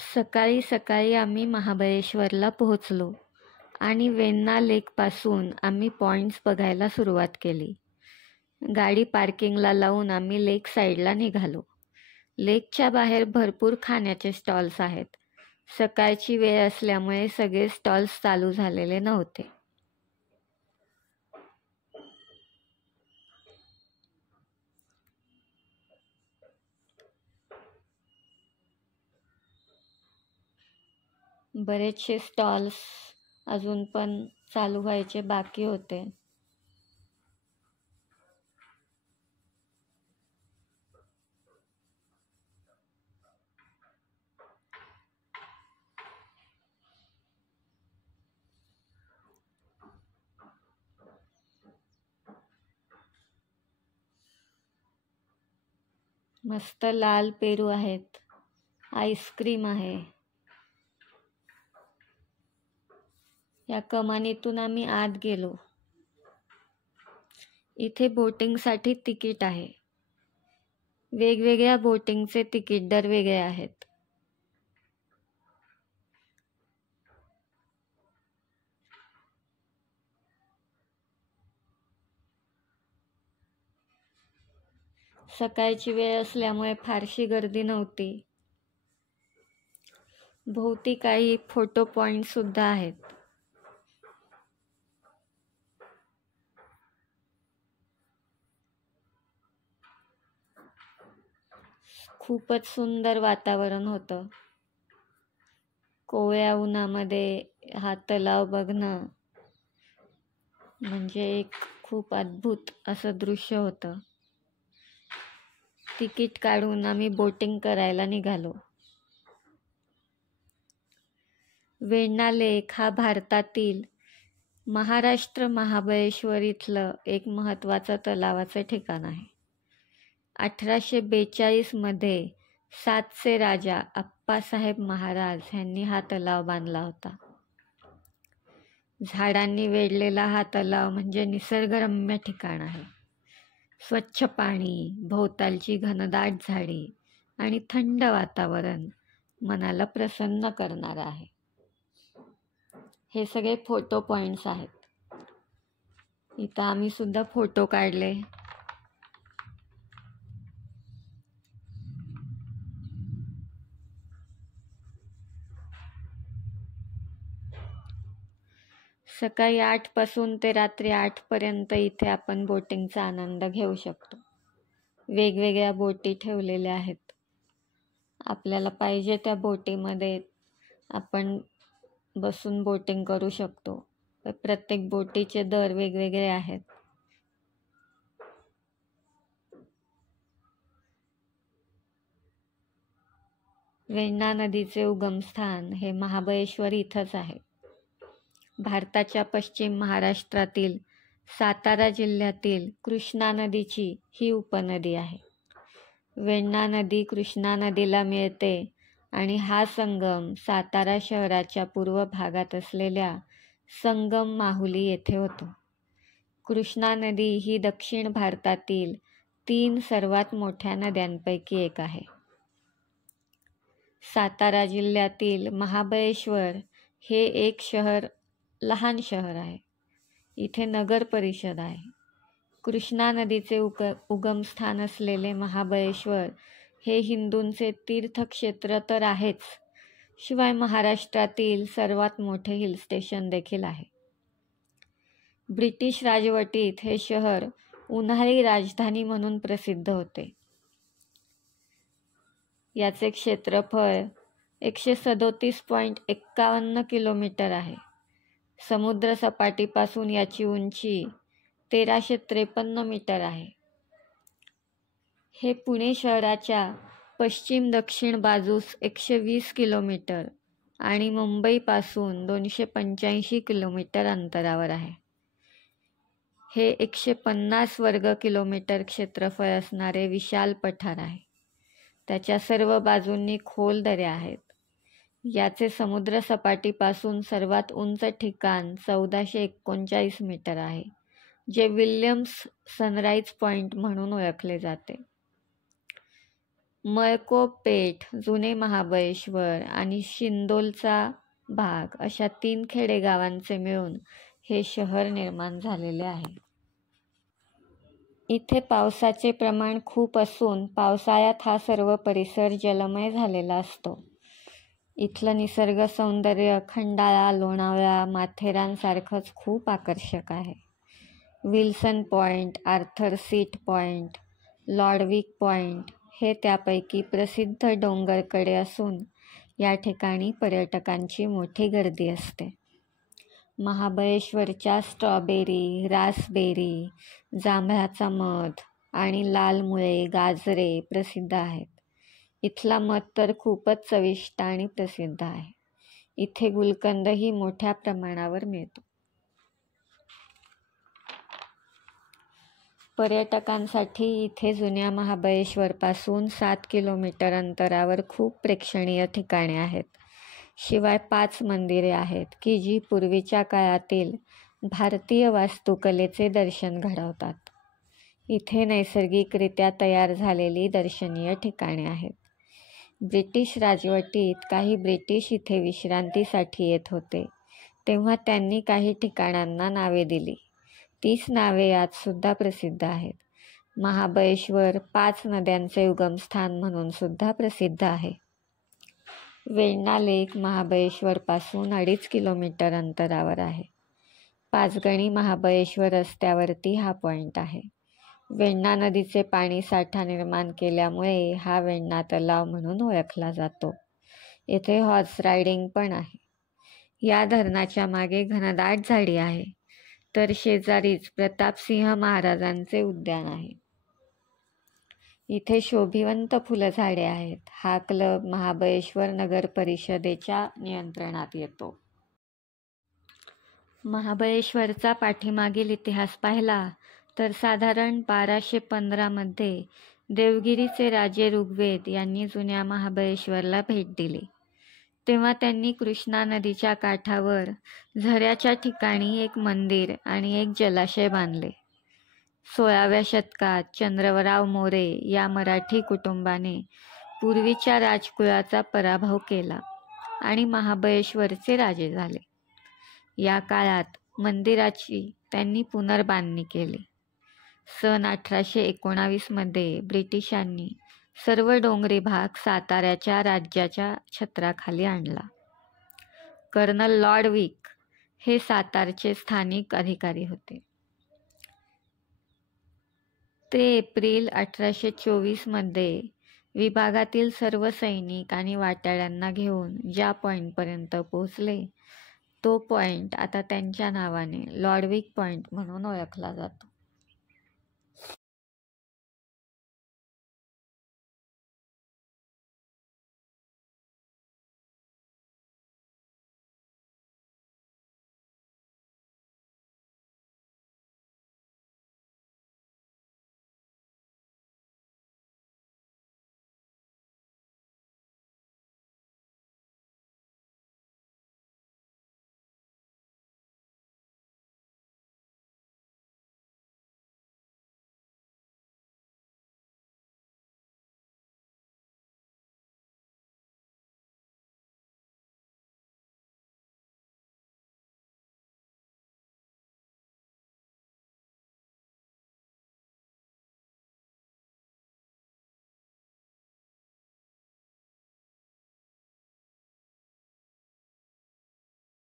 सकाळी सकाळी आम्ही महाबळेश्वरला पोहोचलो आणि वेण्णा लेकपासून आम्ही पॉईंट्स बघायला सुरुवात केली. गाडी पार्किंगला लावून आम्ही लेक साईडला निघालो. लेकच्या बाहेर भरपूर खाण्याचे स्टॉल्स आहेत. सकाळची वेळ असल्यामुळे सगळे स्टॉल्स चालू झालेले नव्हते. बरेचसे स्टॉल्स अजून पण चालू व्हायचे बाकी होते. मस्त लाल पेरू आहेत, आईस्क्रीम आहे. या कमानीतून आम्ही आत गेलो. इथे बोटिंगसाठी तिकीट आहे. वेगवेगळ्या बोटिंगचे तिकीट दर वेगळे आहेत. सकाळची वेळ असल्यामुळे फारशी गर्दी नव्हती. भोवती काही फोटो पॉइंट सुद्धा आहेत. खूपच सुंदर वातावरण होतं. कोवळ्या उन्हामध्ये हा तलाव बघणं म्हणजे एक खूप अद्भुत असं दृश्य होतं. तिकीट काढून आम्ही बोटिंग करायला निघालो. वेण्णा लेक हा भारतातील महाराष्ट्र महाबळेश्वर इथलं एक महत्त्वाचं तलावाचं ठिकाण आहे. 1842 मध्ये सातचे राजा आप्पासाहेब महाराज यांनी हा तलाव बांधला होता. झाडांनी वेढलेला हा तलाव म्हणजे निसर्गरम्य ठिकाण आहे. स्वच्छ पाणी, भोवतालची घनदाट झाडी आणि थंड वातावरण मनाला प्रसन्न करणारं आहे. हे सगळे फोटो पॉइंट्स आहेत. इथं आम्ही सुद्धा फोटो काढले. सकाळी 8 पासून ते रात्री 8 पर्यंत इथे आपण बोटिंगचा आनंद घेऊ शकतो. वेगवेगळ्या बोटी ठेवलेल्या आहेत. आपल्याला पाहिजे त्या बोटीमध्ये आपण बसून बोटिंग करू शकतो. प्रत्येक बोटीचे दर वेगवेगळे आहेत. वेण्णा नदीचे उगमस्थान हे महाबळेश्वर इथंच आहे. भारताच्या पश्चिम महाराष्ट्रातील सातारा जिल्ह्यातील कृष्णा नदीची ही उपनदी आहे. वेण्णा नदी कृष्णा नदीला मिळते आणि हा संगम सातारा शहराच्या पूर्व भागात असलेल्या संगम माहुली येथे होतो. कृष्णा नदी ही दक्षिण भारतातील 3 सर्वात मोठ्या नद्यांपैकी एक आहे. सातारा जिल्ह्यातील महाबळेश्वर हे एक लहान शहर आहे. इथे नगर परिषद आहे. कृष्णा नदीचे उगमस्थान असलेले महाबळेश्वर हे हिंदूंचे तीर्थक्षेत्र तर आहेच, शिवाय महाराष्ट्रातील सर्वात मोठे हिल स्टेशन देखील आहे. ब्रिटिश राजवटीत हे शहर उन्हाळी राजधानी म्हणून प्रसिद्ध होते. याचे क्षेत्रफळ 137.51 किलोमीटर आहे. समुद्र सपाटीपासून याची उंची 1353 मीटर आहे. हे पुणे शहराच्या पश्चिम दक्षिण बाजूस 120 किलोमीटर आणि मुंबईपासून 285 किलोमीटर अंतरावर आहे. हे 150 वर्ग किलोमीटर क्षेत्रफळ असणारे विशाल पठार आहे. त्याच्या सर्व बाजूंनी खोल दऱ्या आहेत. याचे समुद्र सपाटीपासून सर्वात उंच ठिकाण 1439 मीटर आहे, जे विल्यम्स सनराईज पॉइंट म्हणून ओळखले जाते. मळकोप पेठ, जुने महाबळेश्वर आणि शिंदोलचा भाग अशा 3 खेडेगावांचे मिळून हे शहर निर्माण झालेले आहे. इथे पावसाचे प्रमाण खूप असून पावसाळ्यात हा सर्व परिसर जलमय झालेला असतो. इथलं निसर्ग सौंदर्य खंडाळा, लोणावळा, माथेरानसारखंच खूप आकर्षक आहे. Wilson point, Arthur seat point, Lodwick point हे त्यापैकी प्रसिद्ध डोंगरकडे असून या ठिकाणी पर्यटकांची मोठी गर्दी असते. महाबळेश्वरच्या स्ट्रॉबेरी, रासबेरी, जांभळाचा मध आणि लाल मुळे, गाजरे प्रसिद्ध आहेत. इथला मध तर खूपच चविष्ट आणि प्रसिद्ध आहे. इथे गुलकंदही मोठ्या प्रमाणावर मिळतो. पर्यटकांसाठी इथे जुन्या महाबळेश्वरपासून 7 किलोमीटर अंतरावर खूप प्रेक्षणीय ठिकाणे आहेत. शिवाय 5 मंदिरे आहेत की जी पूर्वीच्या काळातील भारतीय वास्तुकलेचे दर्शन घडवतात. इथे नैसर्गिकरित्या तयार झालेली दर्शनीय ठिकाणे आहेत. ब्रिटिश राजवटीत काही ब्रिटिश इथे विश्रांतीसाठी येत होते, तेव्हा त्यांनी काही ठिकाणांना नावे दिली. 30 नावे आजसुद्धा प्रसिद्ध आहेत. महाबळेश्वर 5 नद्यांचे उगमस्थान म्हणून सुद्धा प्रसिद्ध आहे. वेण्णा लेक महाबळेश्वरपासून 2.5 किलोमीटर अंतरावर आहे. पाचगणी महाबळेश्वर रस्त्यावरती हा पॉइंट आहे. वेण्णा नदीचे पाणी साठा निर्माण केल्यामुळे हा वेण्णा तलाव म्हणून ओळखला जातो. येथे हॉर्स रायडिंग पण आहे. या धरणाच्या मागे घनदाट झाडी आहे, तर शेजारीच प्रतापसिंह महाराजांचे उद्यान आहे. इथे शोभिवंत फुलझाडे आहेत. हा क्लब महाबळेश्वर नगर परिषदेच्या नियंत्रणात येतो. महाबळेश्वरचा पाठीमागील इतिहास पाहिला तर साधारण 1215 मध्ये देवगिरीचे राजे ऋग्वेद यांनी जुन्या महाबळेश्वरला भेट दिली. तेव्हा त्यांनी कृष्णा नदीच्या काठावर झऱ्याच्या ठिकाणी एक मंदिर आणि एक जलाशय बांधले. 16व्या शतकात चंद्रवराव मोरे या मराठी कुटुंबाने पूर्वीच्या राजकुळाचा पराभव केला आणि महाबळेश्वरचे राजे झाले. या काळात मंदिराची त्यांनी पुनर्बांधणी केली. सन 1819 मध्ये ब्रिटिशांनी सर्व डोंगरी भाग साताऱ्याच्या राज्याच्या छत्राखाली आणला. कर्नल लॉर्डविक हे सातारचे स्थानिक अधिकारी होते. ते एप्रिल 1824 मध्ये विभागातील सर्व सैनिक आणि वाटाड्यांना घेऊन ज्या पॉइंटपर्यंत पोहोचले तो पॉइंट आता त्यांच्या नावाने लॉर्डविक पॉइंट म्हणून ओळखला जातो.